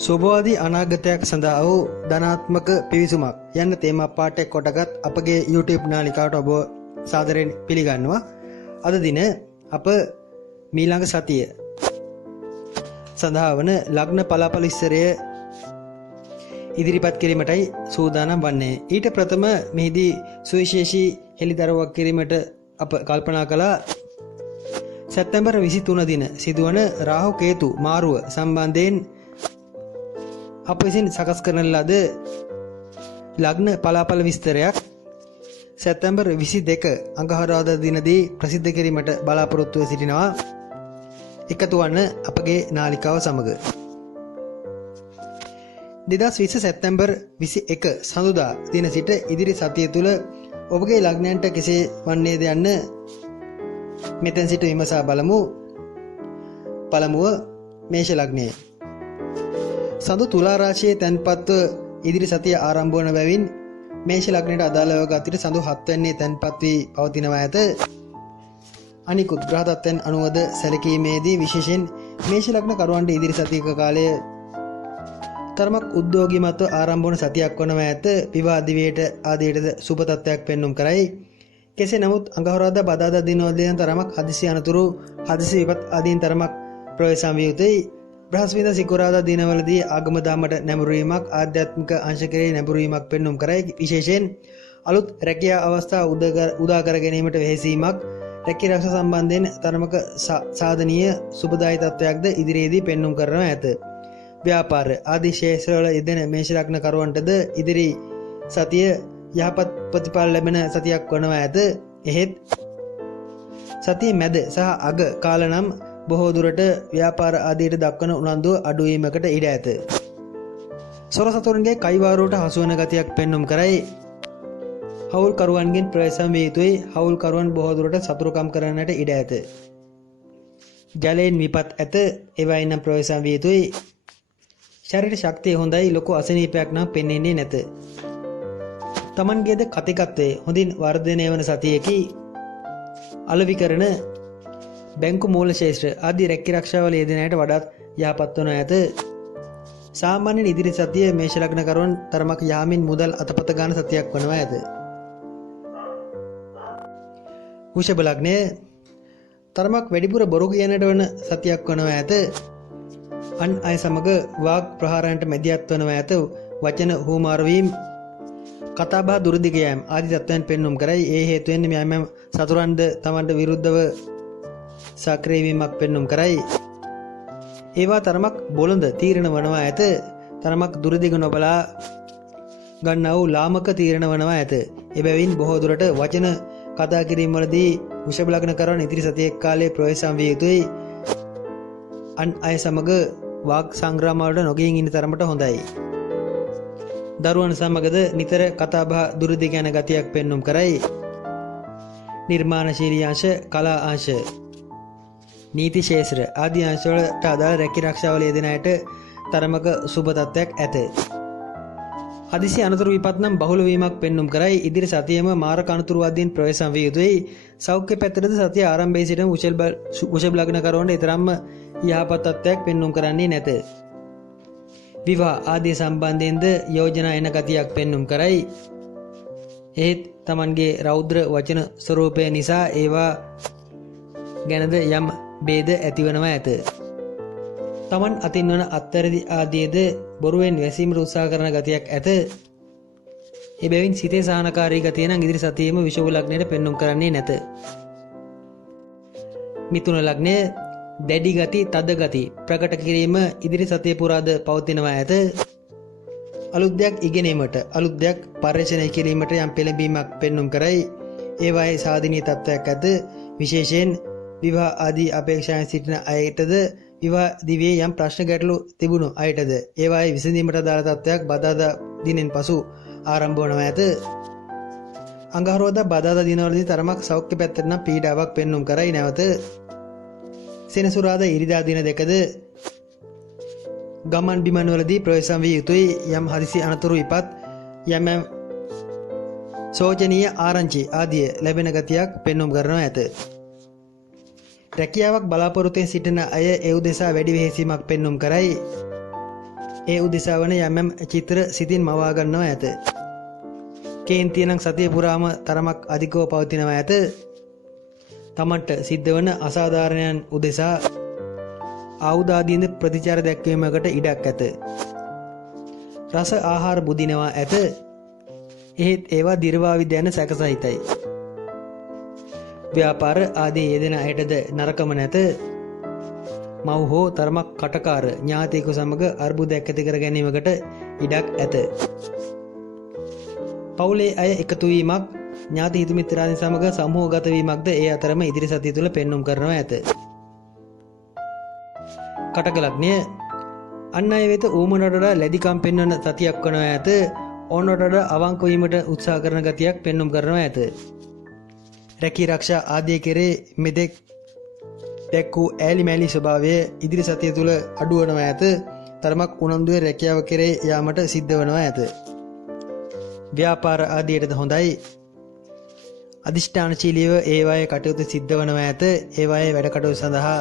සුබවාදී අනාගතයක් සඳහා වූ ධනාත්මක පිවිසුමක් යන්න තේමා පාඨයක් කොටගත් අපගේ YouTube නාලිකාවට ඔබ සාදරයෙන් පිළිගන්නවා. අද දින අප මීළඟ සතිය සඳහා වන ලග්න පලාපල විස්තරය ඉදිරිපත් කිරීමටයි සූදානම් වන්නේ. ඊට ප්‍රථම මෙහිදී සුවිශේෂී හෙළිදරව්වක් කිරීමට අප කල්පනා කළා. සැප්තැම්බර් 23 දින සිදුවන රාහු කේතු මාරුව සම්බන්ධයෙන් අප විසින් සකස් කරන ලද ලග්න පලාපල විස්තරයක් සැප්තැම්බර් 22 අඟහරුවාදා දිනදී ප්‍රසිද්ධ කිරීමට බලාපොරොත්තුව සිටිනවා. එකතු වන්න අපගේ නාලිකාව සමග. 2020 සැප්තැම්බර් 21 සඳුදා දින සිට ඉදිරි සතිය තුළ ඔබගේ ලග්නයන්ට කෙසේ වන්නේද යන්න මෙතෙන් සිට විමසා බලමු. පළමුව මේෂ ලග්නය. සඳු තුලා රාශියේ තැන්පත්ව ඉදිරි සතිය ආරම්භ වන බැවින් මේෂ ලග්නයට අදාළව ගතිට සඳු 7 වෙනියේ තැන්පත් වී පවතිනවා ඇත. අනිකුත් ග්‍රහ තත්ත්වයන් අනුවද සැලකීමේදී විශේෂයෙන් මේෂ ලග්න කරුවන්ට ඉදිරි සතියක කාලය තරමක් උද්‍යෝගීමත්ව ආරම්භ වන සතියක් වනවා ඇත. විවාහ දිවියට ආදීටද සුබ තත්ත්වයක් පෙන්눔 කරයි. කෙසේ නමුත් අඟහරුවාදා බදාදා දිනවලදී තරමක් හදිසි අනතුරු හදිසි විපත් ආදීන් තරමක් ප්‍රවේශම් විය යුතුයි. බ්‍රහස්පතින්දා සිකුරාදා දිනවලදී ආගම දාමට නැඹුරීමක් ආධ්‍යාත්මික අංශ කෙරෙහි නැඹුරීමක් පෙන්눔 කරයි. විශේෂයෙන් අලුත් රැකියා අවස්ථා උදා කර ගැනීමට වෙහෙසීමක් රැකියා රක්ෂා සම්බන්ධයෙන් තරමක සාධනීය සුබදායි තත්වයක්ද ඉදිරියේදී පෙන්눔 කරනවා ඇත. ව්‍යාපාර ආදී ශේෂ්ත්‍රවල යෙදෙන මේෂ ලග්න කරුවන්ටද ඉදිරි සතිය යහපත් ප්‍රතිඵල ලැබෙන සතියක් වනවා ඇත. එහෙත් සතිය මැද සහ අග කාල නම් බොහෝ දුරට ව්‍යාපාර ආදියට දක්වන උනන්දුව අඩුවීමකට ඉඩ ඇත. සොර සතුරුන්ගේ කයිවාරුවට හසු වන ගතියක් පෙන්눔 කරයි. හවුල් කරුවන්ගෙන් ප්‍රවේශම් විය යුතුයි. හවුල් කරුවන් බොහෝ දුරට සතුරුකම් කරන්නට ඉඩ ඇත. ජලයෙන් විපත් ඇත. ඒවායින් නම් ප්‍රවේශම් විය යුතුයි. ශරීර ශක්තිය හොඳයි. ලොකු අසනීපයක් නම් පෙනෙන්නේ නැත. තමන්ගේද කතිකත්වයේ හොඳින් වර්ධනය වන සතියකි. අලෙවි කරන බැංකු මූල ශේෂ්ත්‍ර ආදී රැකී ආරක්ෂාවල යෙදෙන අයට වඩාත් යහපත් වනු ඇත. සාමාන්‍යයෙන් ඉදිරි සතිය මේෂ ලග්න කරුවන් තරමක් යාමින් මුදල් අතපත ගන්න සතියක් වනවා ඇත. වෘෂභ ලග්නය තරමක් වැඩිපුර බොරු කියනට වන සතියක් වනවා ඇත. අන් අය සමග වාග් ප්‍රහාරයන්ට මැදිහත් වනවා ඇත. වචන හුමාරු වීම කතාබහ දුරදිග යෑම ආදී තත්ත්වයන් පෙන්눔 කරයි. ඒ හේතුවෙන් මෙයම සතුරන්ද තමන්ට විරුද්ධව සක්‍රිය වීමක් පෙන්눔 කරයි. ඒවා තරමක් බොළඳ තීරණ වනවා ඇත. තරමක් දුරදිග නොබලා ගන්නා වූ ලාමක තීරණ වනවා ඇත. එබැවින් බොහෝ දුරට වචන කතා කිරීම වලදී වෘෂභ ලග්න කරවන ඉදිරි සතියේ කාලයේ ප්‍රවේශම් විය යුතුයි. අන් අය සමග වාග් සංග්‍රාම වලට නොගින් ඉන්න තරමට හොඳයි. දරුවන් සමගද නිතර කතාබහ දුරදිග යන ගතියක් පෙන්눔 කරයි. නිර්මාණශීලී අංශ, කලා අංශ, නීති ශේෂ්ත්‍ර ආදී අංශවලට අදාළ රැකී ආරක්ෂාවල යෙදෙන අයට තරමක සුබ තත්ත්වයක් ඇත. හදිසි අනතුරු විපත් නම් බහුල වීමක් පෙන්눔 කරයි. ඉදිරි සතියේම මාරක අනතුරු ආදීන් ප්‍රවේශම් විය යුතුයි. සෞඛ්‍ය පැත්තටද සතිය ආරම්භයේ සිටම වෘෂභ ලග්න කරුවන්ට ඊතරම්ම යහපත් තත්ත්වයක් පෙන්눔 කරන්නේ නැත. විවාහ ආදී සම්බන්ධයෙන්ද යෝජනා එන ගතියක් පෙන්눔 කරයි. ඒත් තමන්ගේ රෞද්‍ර වචන ස්වරූපය නිසා ඒවා ගැනද යම් ભેද ඇතිවනවා ඇත. තමන් අතින් වන අත්වැරදි ආදීද බොරුවෙන් වැසීමට උත්සාහ කරන ගතියක් ඇත. එබැවින් සිතේ සහනකාරී ගතිය නම් ඉදිරි සතියේම වෘෂභ ලග්නයට පෙන්눔 කරන්නේ නැත. මිථුන ලග්නය දැඩි ගති, තද ගති ප්‍රකට කිරීම ඉදිරි සතිය පුරාද පවතිනවා ඇත. අලුත් දෙයක් ඉගෙනීමට, අලුත් දෙයක් පරිශ්‍රණය කිරීමට යම් පෙළඹීමක් පෙන්눔 කරයි. ඒවායේ සාධනීය තත්ත්වයක් ඇත. විශේෂයෙන් විවාහ ආදී අපේක්ෂාවෙන් සිටින අයටද විවාහ දිවියේ යම් ප්‍රශ්න ගැටලු තිබුණු අයටද ඒවායේ විසඳීමට අදාළ තත්ත්වයක් බදාදා දිනෙන් පසු ආරම්භ වනවා ඇත. අඟහරුවාදා බදාදා දිනවලදී තරමක් සෞඛ්‍ය පැත්තට නම් පීඩාවක් පෙන්눔 කරයි. නැවත සෙනසුරාදා ඉරිදා දින දෙකද ගමන් බිමන් වලදී ප්‍රවේශම් විය යුතුයි. යම් හදිසි අනතුරු විපත්, යම් සෝචනීය ආරංචි ආදිය ලැබෙන ගතියක් පෙන්눔 කරනවා ඇත. රැකියාවක් බලාපොරොත්තුෙන් සිටින අය ඒ උදෙසා වැඩි වෙහෙසීමක් පෙන්눔 කරයි. ඒ උදෙසා වන යම් චිත්‍ර සිතින් මවා ගන්නවා ඇත. කේන්තිය නම් සතිය පුරාම තරමක් අධිකව පවතිනවා ඇත. තමන්ට සිද්ධ වන අසාධාරණයන් උදෙසා ආයුධාදීන් ප්‍රතිචාර දැක්වීමකට ඉඩක් ඇත. රස ආහාර බුදිනවා ඇත. එහෙත් ඒවා දිර්වාවිද යන සැකසහිතයි. ව්‍යාපාර ආදී යෙදෙන අයටද නරකම නැත. මව් හෝ තරමක් කටකාර ඥාතියෙකු සමග අර්බුදයක් ඇති කර ගැනීමකට ඉඩක් ඇත. පවුලේ අය එකතු වීමක් ඥාති හිත මිත්‍රාදීන් සමග සමූහගත වීමක්ද ඒ අතරම ඉදිරි සතිය තුළ පෙන්눔 කරනවා ඇත. කටක ලග්නය අන් අය වෙත ඌමනට වඩා ලැබිකම් පෙන්වන සතියක් වනවා ඇත. ඕනට වඩා අවංක වීමට උත්සාහ කරන ගතියක් පෙන්눔 කරනවා ඇත. රැකී ආරක්ෂා ආදී කෙරේ මෙතෙක් දැක් වූ ඈලි මෑලි ස්වභාවය ඉදිරි සතිය තුළ අඩුවනවා ඇත. තරමක් උනන්දුවේ රැකියාව කෙරේ යාමට සිද්ධ වනවා ඇත. ව්‍යාපාර ආදියටද හොඳයි. අධිෂ්ඨානශීලීව ඒවායේ කටයුතු සිද්ධ වනවා ඇත. ඒවායේ වැඩ කටයුතු සඳහා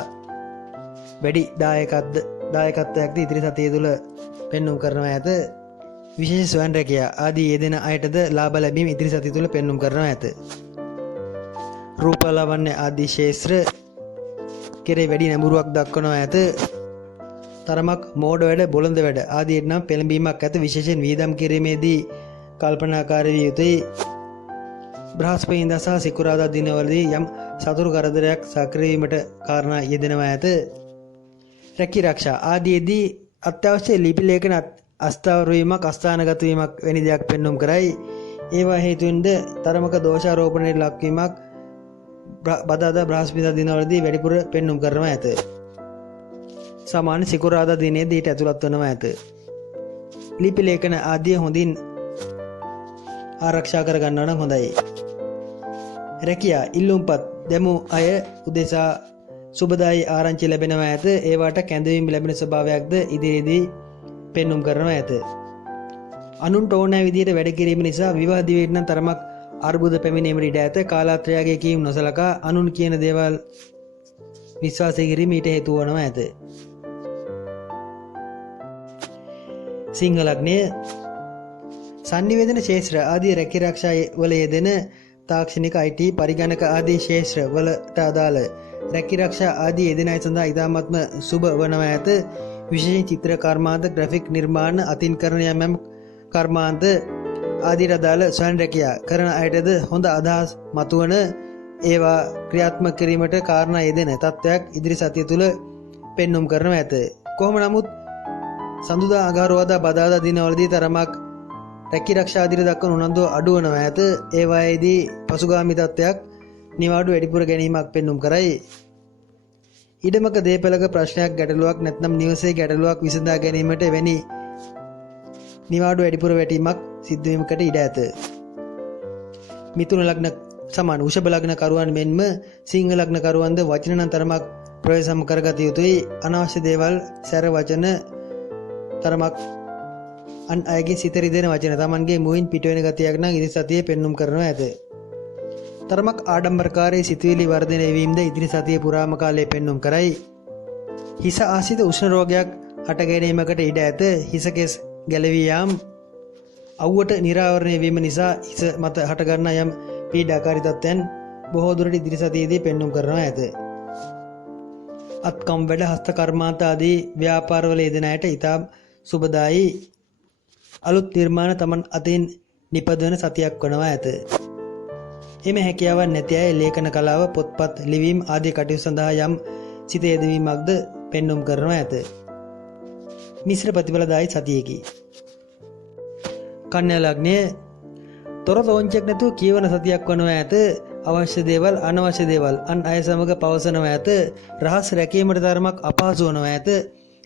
වැඩි දායකත්වයක්ද ඉදිරි සතිය තුළ පෙන්눔 කරනවා ඇත. විශේෂ ස්වයං රැකියා ආදී යෙදෙන අයටද ලාභ ලැබීම ඉදිරි සතිය තුළ පෙන්눔 කරනවා ඇත. රූපලාවන්‍ය ආදී ශේත්‍ර කෙරේ වැඩි නැඹුරුවක් දක්වනවා ඇත. තරමක් මෝඩ වැඩ බොළඳ වැඩ ආදියට නම් පෙළඹීමක් ඇත. විශේෂයෙන් වියදම් කිරීමේදී කල්පනාකාරී විය යුතුයි. බ්‍රහස්පතින්දා සහ සිකුරාදා දිනවලදී යම් සතුරු කරදරයක් සක්‍රිය වීමට කාරණා යෙදෙනවා ඇත. රැකී ආරක්ෂා ආදීදී අත්‍යවශ්‍ය ලිපි ලේඛන අස්ථාවර වීමක් අස්ථානගත වීමක් වැනි දෙයක් පෙන්눔 කරයි. ඒවා හේතුවෙන්ද තරමක දෝෂාරෝපණයට ලක්වීමක් බදාදා බ්‍රහස්පතින්දා දිනවලදී වැඩිපුර පෙන්눔 කරනවා ඇත. සාමාන්‍ය සිකුරාදා දිනේදී ඊට ඇතුළත් වනවා ඇත. ලිපි ලේඛන ආදී හොඳින් ආරක්ෂා කර ගන්නවා නම් හොඳයි. රැකියා ඉල්ලුම්පත් දැමූ අය උදෙසා සුබදායි ආරංචි ලැබෙනවා ඇත. ඒවාට කැඳවීම ලැබෙන ස්වභාවයක්ද ඉදිරියේදී පෙන්눔 කරනවා ඇත. අනුන්ට ඕනෑ විදිහට වැඩ කිරීම නිසා විවාහ දිවියට නම් තරමක් අර්බුද පැමිණීමට ඉඩ ඇත. කාලාත්‍රයාගේ කීම් නොසලකා අනුන් කියන දේවල් විශ්වාසය කිරීම ඊට හේතු වනවා ඇත. සිංහ ලග්නය සංනිවේදන ශේත්‍ර ආදී රැකී ආරක්ෂා වල යෙදෙන තාක්ෂණික IT පරිගණක ආදී ශේත්‍ර වලට අදාළ රැකී ආරක්ෂා ආදී යෙදෙන අය සඳහා ඉතාමත්ම සුබ වනවා ඇත. විශේෂයෙන් චිත්‍ර කර්මාන්ත ග්‍රැෆික් නිර්මාණ අතින් කරන යම් කර්මාන්ත ආදීට අදාළ ස්වයං රැකියා කරන අයටද හොඳ අදහස් මතුවන ඒවා ක්‍රියාත්මක කිරීමට කාරණා යෙදෙන තත්ත්වයක් ඉදිරි සතිය තුළ පෙන්눔 කරනවා ඇත. කොහොම නමුත් සඳුදා අඟහරුවාදා බදාදා දිනවලදී තරමක් රැකී ආරක්ෂා ආදියට දක්වන උනන්දුව අඩු වෙනවා ඇත. ඒවායේදී පසුගාමී තත්ත්වයක් නිවාඩු වැඩිපුර ගැනීමක් පෙන්눔 කරයි. ඉඩමක දේපලක ප්‍රශ්නයක් ගැටලුවක් නැත්නම් නිවසේ ගැටලුවක් විසඳා ගැනීමට වැනි නිවාඩු වැඩිපුර වැටීමක් සිද්ධ වීමකට ඉඩ ඇත. මිථුන ලග්න සමාන වෘෂභ ලග්න කරුවන් මෙන්ම සිංහ ලග්න කරුවන්ද වචන නම් තරමක් ප්‍රවේශම් කරගත යුතුයි. අනවශ්‍ය දේවල් සැර වචන තරමක් අන් අයගේ සිත රිදෙන වචන තමන්ගේ මුවින් පිට වෙන ගතියක් නම් ඉදිරි සතියේ පෙන්눔 කරනවා ඇත. තරමක් ආඩම්බරකාරී සිතුවිලි වර්ධනය වීමද ඉදිරි සතිය පුරාම කාලයේ පෙන්눔 කරයි. හිස ආසිත උෂ්ණ රෝගයක් හට ගැනීමකට ඉඩ ඇත. හිස කෙස් ගැලවී යාම අවුවට නිරාවරණය වීම නිසා හිස මත හටගන්නා යම් පීඩාකාරී තත්ත්වයන් බොහෝ දුරට ඉදිරි සතියේදී පෙන්눔 කරනවා ඇත. අත්කම් වැඩ හස්ත කර්මාන්ත ආදී ව්‍යාපාරවල යෙදෙන අයට ඉතා සුබදායි අලුත් නිර්මාණ තමන් අතින් නිපදවන සතියක් වනවා ඇත. එම හැකියාවන් නැති අය ලේඛන කලාව පොත්පත් ලිවීම ආදී කටයුතු සඳහා යම් සිත යෙදවීමක්ද පෙන්눔 කරනවා ඇත. මිශ්‍ර ප්‍රතිඵලදායි සතියකි. කන්‍යා ලග්නය තොර තෝංචයක් නැතුව කියවන සතියක් වනවා ඇත. අවශ්‍ය දේවල් අනවශ්‍ය දේවල් අන් අය සමග පවසනවා ඇත. රහස් රැකීමට තරමක් අපහසු වනවා ඇත.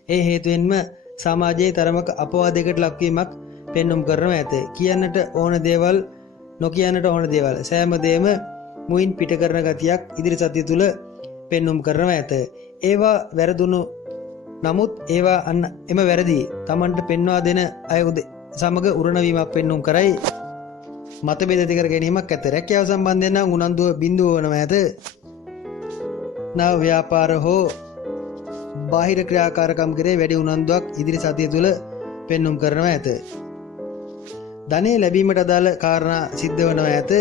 ඒ හේතුවෙන්ම සමාජයේ තරමක අපවාදයකට ලක්වීමක් පෙන්눔 කරනවා ඇත. කියන්නට ඕන දේවල් නොකියන්නට ඕන දේවල් සෑම දෙයක්ම මුවින් පිට කරන ගතියක් ඉදිරි සතිය තුළ පෙන්눔 කරනවා ඇත. ඒවා වැරදුණු නමුත් ඒවා අන්න එම වැරදි තමන්ට පෙන්වා දෙන අය සමග උරණවීමක් පෙන්눔 කරයි. මතභේද ඇති කර ගැනීමක් ඇත. රැකියාව සම්බන්ධයෙන් නම් උනන්දුව බිඳුව වනවා ඇත. නව ව්‍යාපාර හෝ බාහිර ක්‍රියාකාරකම් කරේ වැඩි උනන්දුවක් ඉදිරි සතිය තුළ පෙන්නුම් කරනවා ඇත. ධනය ලැබීමට අදාළ කාරණා සිද්ධ වනවා ඇත.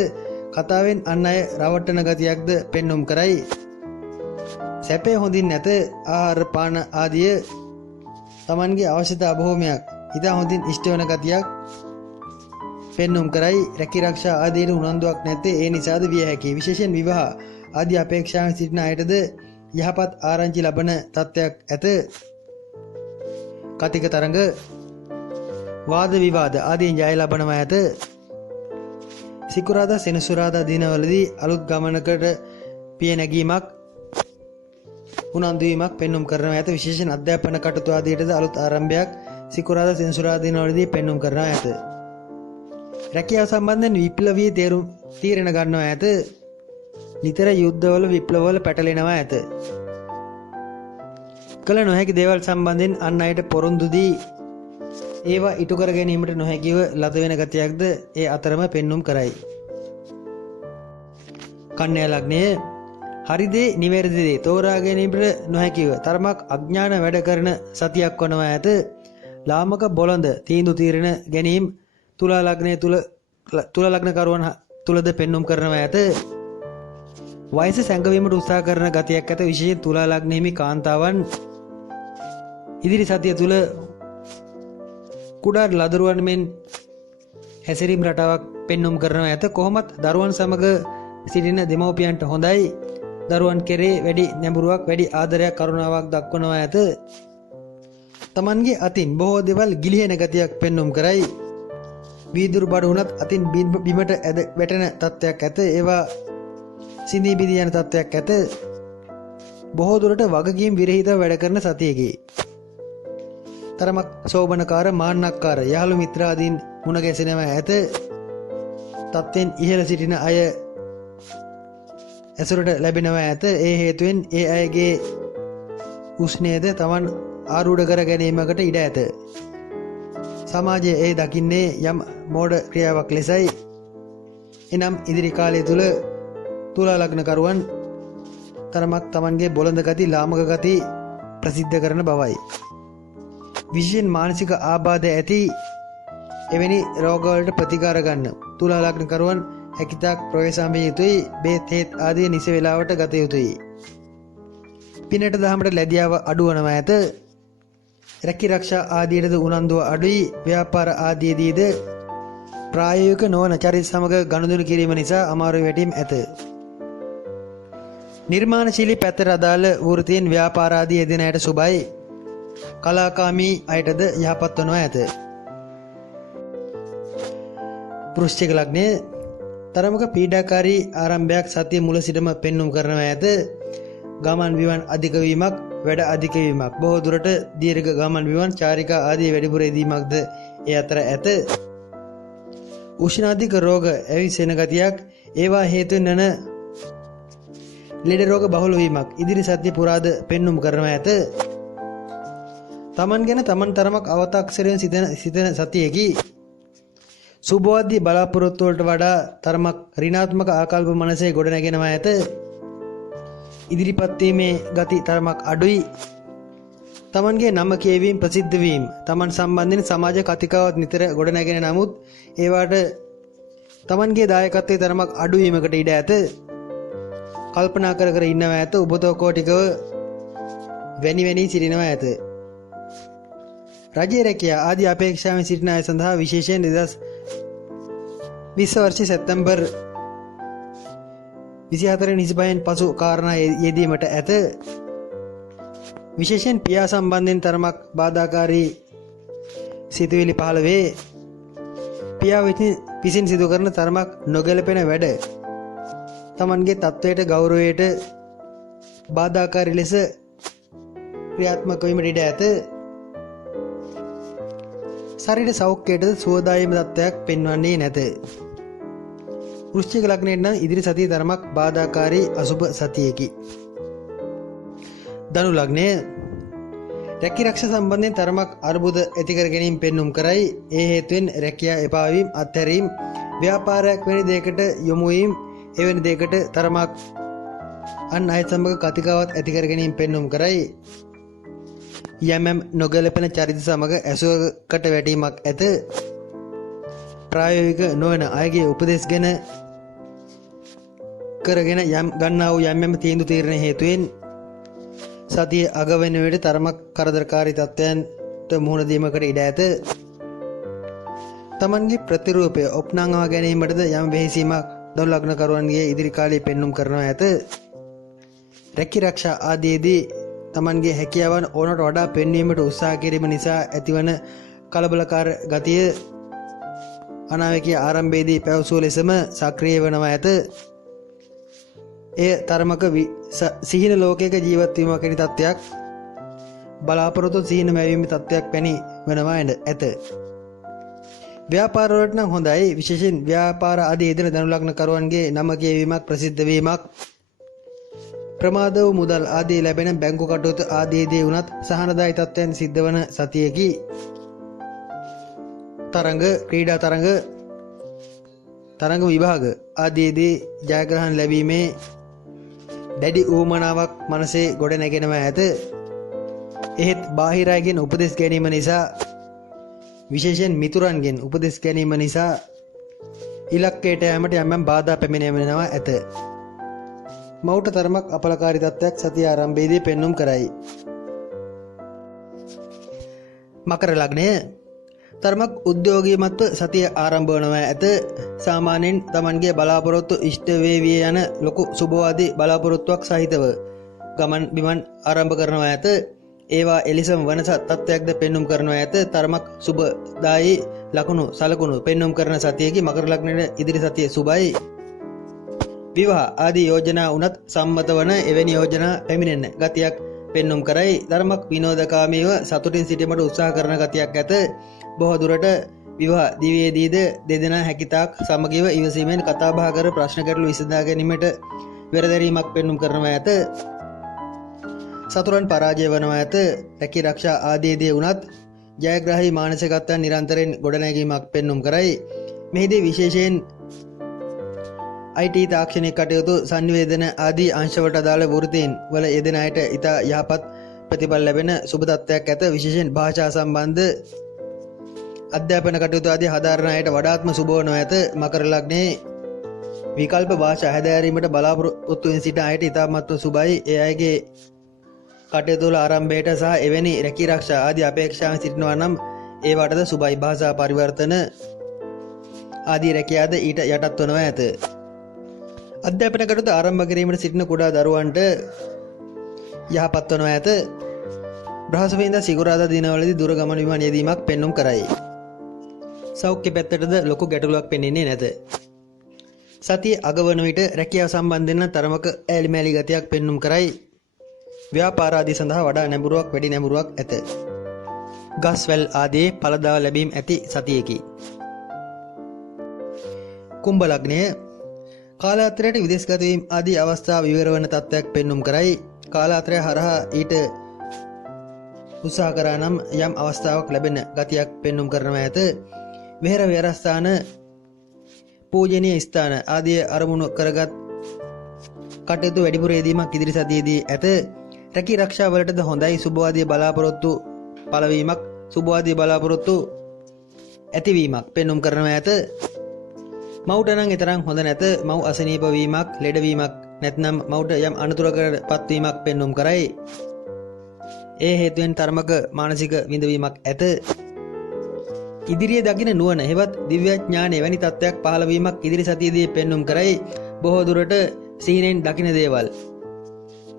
කතාවෙන් අන් අය රවට්ටන ගතියක්ද පෙන්නුම් කරයි. සැපේ හොඳින් නැත ආහාර පාන ආදිය තමන්ගේ අවශ්‍යතා බොහෝමයක් ඉතා හොඳින් ඉෂ්ට වන ගතියක් පෙන්නුම් කරයි. රැකිරක්ෂා ආදීට උනන්දුවක් නැත්තේ ඒ නිසාද විය හැකියි. විශේෂයෙන් විවාහ ආදී අපේක්ෂාවෙන් සිටින අයටද යහපත් ආරංචි ලබන තත්ත්වයක් ඇත. කතික තරඟ වාද විවාද ආදීන් ජය ලබනවා ඇත. සිකුරාදා සෙනසුරාදා දිනවලදී අලුත් ගමනකට පිය නැගීමක් උනන්දුවීමක් පෙන්නුම් කරනවා ඇත. විශේෂයෙන් අධ්‍යාපන කටයුතු ආදීටද අලුත් ආරම්භයක් සිකුරාදා සෙනසුරාදා දිනවලදී පෙන්නුම් කරනවා ඇත. රැකියාව සම්බන්ධයෙන් විප්ලවීය තීරණ ගන්නවා ඇත. නිතර යුද්ධවල විප්ලවවල පැටලෙනවා ඇත. කළ නොහැකි දේවල් සම්බන්ධයෙන් අන් අයට පොරොන්දු දී ඒවා ඉටු කර ගැනීමට නොහැකිව ලද වෙන ගතියක්ද ඒ අතරම පෙන්නුම් කරයි. කන්‍යා ලග්නය හරිදේ නිවැරදිදේ තෝරා ගැනීමට නොහැකිව තරමක් අඥාන වැඩ කරන සතියක් වනවා ඇත. ලාමක බොළඳ තීන්දුව තීරණ ගැනීම තුලා ලග්නය තුලා ලග්නකරුවන් තුලද පෙන්නුම් කරනවා ඇත. වයස සැඟවීමට උත්සාහ කරන ගතියක් ඇත. විශේෂයෙන් තුලා ලග්න හිමි කාන්තාවන් ඉදිරි සතිය තුල කුඩා ලදරුවන් මෙන් හැසිරීම් රටාවක් පෙන්නුම් කරනවා ඇත. කොහොමත් දරුවන් සමග සිටින දෙමව්පියන්ට හොඳයි. දරුවන් කෙරේ වැඩි නැඹුරුවක් වැඩි ආදරයක් කරුණාවක් දක්වනවා ඇත. තමන්ගේ අතින් බොහෝ දේවල් ගිලිහෙන ගතියක් පෙන්නුම් කරයි. වීදුරු බඩ වුණත් අතින් බිමට වැටෙන තත්ත්වයක් ඇත. ඒවා සිඳී බිඳී යන තත්ත්වයක් ඇත. බොහෝ දුරට වගකීම් විරහිතව වැඩ කරන සතියකි. තරමක් සෝබනකාර මාන්නක්කාර යහළු මිත්‍රාදීන් මුණ ගැසෙනවා ඇත. තත්ත්වෙන් ඉහළ සිටින අය ඇසුරට ලැබෙනවා ඇත. ඒ හේතුවෙන් ඒ අයගේ උස්නේද තමන් ආරූඪ කර ගැනීමකට ඉඩ ඇත. සමාජයේ ඒ දකින්නේ යම් මෝඩ ක්‍රියාවක් ලෙසයි. එනම් ඉදිරි කාලය තුල තුලා ලග්නකරුවන් තරමක් තමන්ගේ බොළඳ ගති ලාමක ගති ප්‍රසිද්ධ කරන බවයි. විශේෂයෙන් මානසික ආබාධ ඇති එවැනි රෝගවලට ප්‍රතිකාර ගන්න තුලා ලග්නකරුවන් හැකිතාක් ප්‍රවේශාමිය යුතුයි. බේත් හේත් ආදී නිසි වේලාවට ගත යුතුයි. පිනට දහමට ලැබියාව අඩු වනවා ඇත. රැකිරක්ෂා ආදීටද උනන්දුව අඩුයි. ව්‍යාපාර ආදීදීද ප්‍රායෝගික නොවන චරිත සමග ගනුදෙනු කිරීම නිසා අමාරු වැටීම් ඇත. නිර්මාණශීලී පැත්තට අදාළ වෘත්තීන් ව්‍යාපාර ආදී යෙදෙන අයට සුබයි. කලාකාමී අයටද යහපත් වනවා ඇත. වෘශ්චික ලග්නය තරමක පීඩාකාරී ආරම්භයක් සතිය මුල සිටම පෙන්නුම් කරනවා ඇත. ගමන් විමන් අධික වීමක් වැඩ අධික වීමක් බොහෝ දුරට දීර්ඝ ගමන් විමන් චාරිකා ආදී වැඩිපුර යෙදීමක්ද ඒ අතර ඇත. උෂ්ණාධික රෝග ඇවිස්සෙන ගතියක් ඒවා හේතුවෙන් වන ලෙඩ රෝග බහුල වීමක් ඉදිරි සතිය පුරාද පෙන්නුම් කරනවා ඇත. තමන් ගැන තමන් තරමක් අවතාක්ෂරයෙන් සිතන සතියකි. සුබවාදී බලාපොරොත්තු වලට වඩා තරමක් ඍණාත්මක ආකල්ප මනසේ ගොඩ නැගෙනවා ඇත. ඉදිරිපත් වීමේ ගති තරමක් අඩුයි. තමන්ගේ නම කියවීම ප්‍රසිද්ධ වීම තමන් සම්බන්ධයෙන් සමාජ කතිකාවත් නිතර ගොඩ නැගෙන නමුත් ඒවාට තමන්ගේ දායකත්වයේ තරමක් අඩු වීමකට ඉඩ ඇත. කල්පනා කර කර ඉන්නවා ඇත. උබතෝ කෝටිකව වැනි සිටිනවා ඇත. රජයේ රැකියා ආදී අපේක්ෂාවෙන් සිටින අය සඳහා විශේෂයෙන් 2020 වර්ෂයේ සැප්තැම්බර් 24 25න් පසු කාරණා යෙදීමට ඇත. විශේෂයෙන් පියා සම්බන්ධයෙන් තරමක් බාධාකාරී සිතුවිලි පහළ වේ. පියා විසින් සිදු කරන තරමක් නොගැලපෙන වැඩ තමන්ගේ තත්වයට ගෞරවයට බාධාකාරී ලෙස ක්‍රියාත්මක වීමට ඉඩ ඇත. ශරීර සෞඛ්‍යයට සුවදායම තත්ත්වයක් පෙන්වන්නේ නැත. වෘශ්චික ලග්නයට නම් ඉදිරි සතිය තරමක් බාධාකාරී අසුබ සතියකි. ධනු ලග්නය රැකිරක්ෂා සම්බන්ධයෙන් තරමක් අර්බුද ඇති කර ගැනීම පෙන්눔 කරයි. ඒ හේතුවෙන් රැකියා එපා වීම, අත්හැරීම, ව්‍යාපාරයක් වැනි දෙයකට යොමු වීම, එවැනි දෙයකට තරමක් අන් අය සමග කතිකාවත් ඇති කර ගැනීම පෙන්눔 කරයි. යම් නොගැලපෙන චරිත සමග ඇසුරකට වැටීමක් ඇත. ප්‍රායෝගික නොවන අයගේ උපදෙස් ගැන කරගෙන යම් ගන්නා වූ යම් තීන්දුව තීරණ හේතුවෙන් සතිය අග වෙන විට තරමක් කරදරකාරී තත්ත්වයන්ට මුහුණ දීමකට ඉඩ ඇත. තමන්ගේ ප්‍රතිරූපය ඔප්නංවා ගැනීමටද යම් වෙහෙසීමක් දොන් ලග්නකරුවන්ගේ ඉදිරි කාලයේ පෙන්눔 කරනවා ඇත. රැකී රක්ෂා ආදීදී තමන්ගේ හැකියාවන් ඕනට වඩා පෙන්වීමට උත්සාහ කිරීම නිසා ඇතිවන කලබලකාර ගතිය අනාවැකිය ආරම්භයේදී පැවසූ ලෙසම සක්‍රිය වෙනවා ඇත. එය තරමක සිහින ලෝකයක ජීවත් වීම වැනි තත්ත්වයක් බලාපොරොත්තු සිහින මැවීමේ තත්ත්වයක් පැනි වෙනවා ඇත. ව්‍යාපාර වලට නම් හොඳයි. විශේෂයෙන් ව්‍යාපාර ආදී යෙදෙන ධනු ලග්නකරුවන්ගේ නම කියවීමක් ප්‍රසිද්ධ වීමක් ප්‍රමාද වූ මුදල් ආදී ලැබෙන බැංකු කටයුතු ආදීදී වුණත් සහනදායී තත්ත්වයන් සිද්ධ වන සතියකි. තරඟ ක්‍රීඩා තරඟ විභාග ආදීදී ජයග්‍රහණ ලැබීමේ දැඩි ඌමනාවක් මනසේ ගොඩ නැගෙනවා ඇත. එහෙත් බාහිර අයගෙන් උපදෙස් ගැනීම නිසා විශේෂයෙන් මිතුරන්ගෙන් උපදෙස් ගැනීම නිසා ඉලක්කයට යෑමට යම් බාධා පැමිණෙනවා ඇත. මවුට තරමක් අපලකාරී තත්ත්වයක් සතිය ආරම්භයේදී පෙන්눔 කරයි. මකර ලග්නය තරමක් උද්‍යෝගීමත්ව සතිය ආරම්භ වනවා ඇත. සාමාන්‍යයෙන් තමන්ගේ බලාපොරොත්තු ඉෂ්ට වේවිය යන ලොකු සුබවාදී බලාපොරොත්තුවක් සහිතව ගමන් බිමන් ආරම්භ කරනවා ඇත. ඒවා එලිසම වන තත්ත්වයක්ද පෙන්눔 කරනවා ඇත. තරමක් සුබදායී ලකුණු සලකුණු පෙන්눔 කරන සතියකි මකර ලග්නයේ ඉදිරි සතිය සුබයි. විවාහ ආදී යෝජනා උනත් සම්මත වන එවැනි යෝජනා පැමිණෙන ගතියක් පෙන්눔 කරයි. ධර්මක් විනෝදකාමීව සතුටින් සිටීමට උත්සාහ කරන ගතියක් ඇත. බොහෝ දුරට විවාහ දිවියේදීද දෙදෙනා හැකිතාක් සමගිව ඉවසීමෙන් කතා බහ කර ප්‍රශ්න ගැටළු විසඳා ගැනීමට වෙරදැරීමක් පෙන්눔 කරනවා ඇත. සතුරන් පරාජය වනවා ඇත. රැකී රක්ෂා ආදීදී වුණත් ජයග්‍රාහී මානසිකත්වයන් නිරන්තරයෙන් ගොඩනැගීමක් පෙන්눔 කරයි. මෙහිදී විශේෂයෙන් IT තාක්ෂණික කටයුතු සංනිවේදන ආදී අංශවලට අදාළ වෘත්තීන් වල යෙදෙන අයට ඉතා යහපත් ප්‍රතිඵල ලැබෙන සුබ තත්ත්වයක් ඇත. විශේෂයෙන් භාෂා සම්බන්ධ අධ්‍යාපන කටයුතු ආදී හදාරන අයට වඩාත්ම සුබ වනු ඇත. මකර ලග්නයේ විකල්ප භාෂා හැදෑරීමට බලාපොරොත්තු වෙන සිට අයට ඉතාමත්ව සුබයි. ඒ අයගේ කටයුතු වල ආරම්භයට සහ එවැනි රැකී රක්ෂා ආදී අපේක්ෂාවන් සිටිනවා නම් ඒවටද සුබයි. භාෂා පරිවර්තන ආදී රැකියාද ඊට යටත් වනවා ඇත. අධ්‍යාපන කටයුතු ආරම්භ කිරීමට සිටින කුඩා දරුවන්ට යහපත් වනවා ඇත. බ්‍රහස්පතින්දා සිකුරාදා දිනවලදී දුර ගමන විමාන යෙදීමක් පෙන්눔 කරයි. සෞඛ්‍ය පැත්තටද ලොකු ගැටලුවක් පෙනෙන්නේ නැත. සතිය අගවන විට රැකියාව සම්බන්ධයෙන් තරමක ඈලිමෑලි ගතියක් පෙන්눔 කරයි. ව්‍යාපාර ආදී සඳහා වඩා නැඹුරුවක් වැඩි නැඹුරුවක් ඇත. ගස්වැල් ආදී ඵලදාව ලැබීම ඇති සතියකි. කුම්භ ලග්නය කාලාන්තරයට විදේශගත වීම ආදී අවස්ථා විවර වන තත්ත්වයක් පෙන්눔 කරයි. කාලාන්තරය හරහා ඊට උත්සාහ කරා නම් යම් අවස්ථාවක් ලැබෙන ගතියක් පෙන්눔 කරනවා ඇත. විහෙර විහාරස්ථාන පූජනීය ස්ථාන ආදී අරමුණු කරගත් කටයුතු වැඩිපුර යෙදීමක් ඉදිරි සතියේදී ඇත. රැකී රක්ෂා වලටද හොඳයි. සුබවාදී බලාපොරොත්තු පළවීමක් සුබවාදී බලාපොරොත්තු ඇතිවීමක් පෙන්눔 කරනවා ඇත. මවුට නම් තරම් හොඳ නැත. මව් අසනීප වීමක් ලෙඩවීමක් නැත්නම් මවුට යම් අනතුරකට පත්වීමක් පෙන්눔 කරයි. ඒ හේතුවෙන් තරමක මානසික විඳවීමක් ඇත. ඉදිරියේ දකින නුවණ හෙවත් දිව්‍ය ඥානය වැනි තත්ත්වයක් පහළ වීමක් ඉදිරි සතියේදී පෙන්눔 කරයි. බොහෝ දුරට සිහිනෙන් දකින දේවල්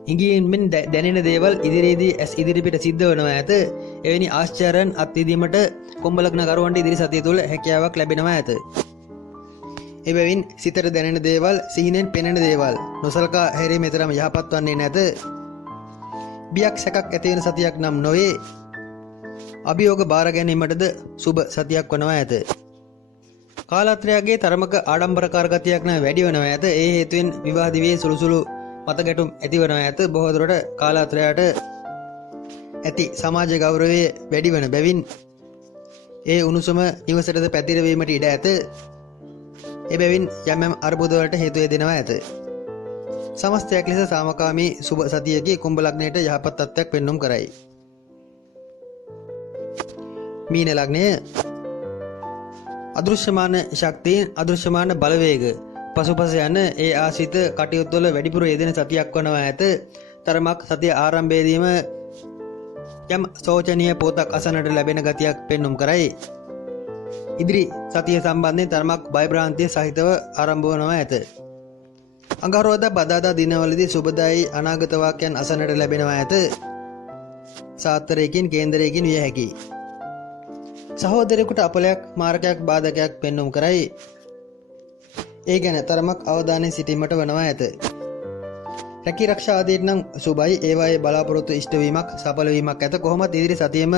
ඉංගියෙන් දැනෙන දේවල් ඉදිරියේදී ඇස් ඉදිරිපිට සිද්ධ වෙනවා ඇත. එවැනි ආශ්චර්යයන් අත්විඳීමට කුම්භ ලග්නකරුවන්ට ඉදිරි සතිය තුළ හැකියාවක් ලැබෙනවා ඇත. එබැවින් සිතට දැනෙන දේවල් සිහිනෙන් පෙනෙන දේවල් නොසලකා හැරීම තරම් යහපත් වන්නේ නැත. බියක් සැකක් ඇති වෙන සතියක් නම් නොවේ. අභියෝග බාර ගැනීමටද සුබ සතියක් වනවා ඇත. කාලාන්තරයේ තරමක ආඩම්බරකාර ගතියක් නම් වැඩි වෙනවා ඇත. ඒ හේතුවෙන් විවාහ දිවියේ සුළුසුළු මතගැටුම් ඇති වෙනවා ඇත. බොහෝ දුරට කාලාන්තරයට ඇති සමාජ ගෞරවය වැඩි වන බැවින් ඒ උණුසුම නිවසටද පැතිරවීමට ඉඩ ඇත. එබැවින් යම් අර්බුද වලට හේතු වෙනවා ඇත. සමස්තයක් ලෙස සාමකාමී සුබ සතියකී කුම්භ ලග්නයට යහපත් තත්ත්වයක් පෙන්눔 කරයි. මීන ලග්නය අදෘශ්‍යමාන ශක්තියෙන් අදෘශ්‍යමාන බලවේග පසුපස යන ඒ ආශ්‍රිත කටයුතුවල වැඩිපුර යෙදෙන සතියක් වනවා ඇත. තරමක් සතිය ආරම්භයේදීම යම් සෝචනීය පොතක් අසන්නට ලැබෙන ගතියක් පෙන්눔 කරයි. ඉදිරි සතිය සම්බන්ධයෙන් තරමක් භයභ්‍රාන්තිය සහිතව ආරම්භ වනවා ඇත. අඟහරුවාදා බදාදා දිනවලදී සුබදායී අනාගත වාක්‍යයන් අසන්නට ලැබෙනවා ඇත. සාත්තරයකින් කේන්දරයකින් විය හැකියි. සහෝදරයෙකුට අපලයක් මාර්ගයක් බාධකයක් පෙන්눔 කරයි. ඒ ගැන තරමක් අවධානය සිටීමට වනවා ඇත. රැකී රක්ෂා ආදීන් නම් සුබයි. ඒවායේ බලාපොරොත්තු ඉෂ්ට වීමක් සඵල වීමක් ඇත. කොහොමත් ඉදිරි සතියේම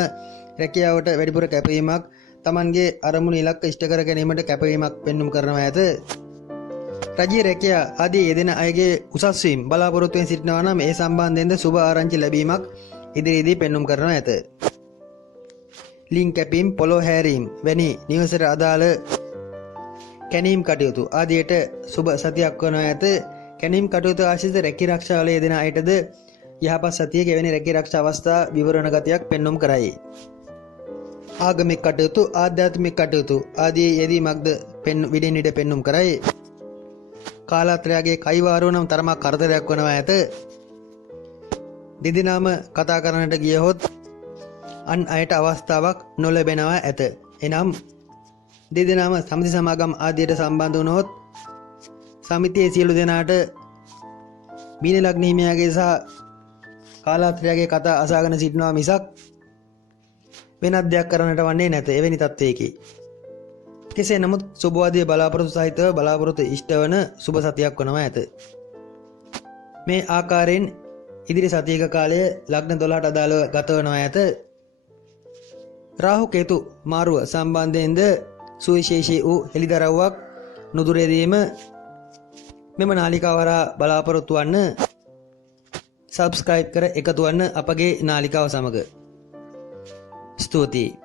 රැකියාවට වැඩිපුර කැපවීමක් Tamanගේ අරමුණු ඉලක්ක ඉෂ්ට කර ගැනීමට කැපවීමක් පෙන්눔 කරනවා ඇත. රජයේ රැකියා ආදී යෙදෙන අයගේ උසස් වීම බලාපොරොත්තුෙන් සිටිනවා නම් ඒ සම්බන්ධයෙන්ද සුබ ආරංචි ලැබීමක් ඉදිරියේදී පෙන්눔 කරනවා ඇත. ලින්ක් කැපීම් පොළොව හැරීම් වැනි නිවසට අදාළ කැනීම් කටයුතු ආදියට සුබ සතියක් වනවා ඇත. කැනීම් කටයුතු ආශ්‍රිත රැකී රක්ෂාවල යෙදෙන අයටද යහපත් සතියක එවැනි රැකී රක්ෂා අවස්ථා විවරණ ගතියක් පෙන්눔 කරයි. ආගමික කටයුතු ආධ්‍යාත්මික කටයුතු ආදී යෙදීමක්ද විඩින් විට පෙන්눔 කරයි. කාලාත්‍රයාගේ කයිවාරුව නම් තරමක් කරදරයක් වනවා ඇත. දෙදෙනාම කතා කරන්නට ගියහොත් අන් අයට අවස්ථාවක් නොලැබෙනවා ඇත. එනම් දෙදෙනාම සමිති සමාගම් ආදියට සම්බන්ධ වුණොත් සමිතියේ සියලු දෙනාට මීන ලග්න හිමියාගේ සහ කාලාත්‍රයාගේ කතා අසාගෙන සිටිනවා මිසක් වෙනත් දෙයක් කරන්නට වන්නේ නැත. එවැනි තත්ත්වයකි. කෙසේ නමුත් සුබවාදී බලාපොරොත්තු සහිතව බලාපොරොත්තු ඉෂ්ට වන සුබ සතියක් වනවා ඇත. මේ ආකාරයෙන් ඉදිරි සතියක කාලය ලග්න 12ට අදාළව ගත වනවා ඇත. රාහු කේතු මාරුව සම්බන්ධයෙන්ද සුවිශේෂී වූ හෙළිදරව්වක් නුදුරේදීම මෙම නාලිකාව හරහා බලාපොරොත්තු වන්න. සබ්ස්ක්‍රයිබ් කර එකතු වන්න අපගේ නාලිකාව සමග. ස්තුතියි.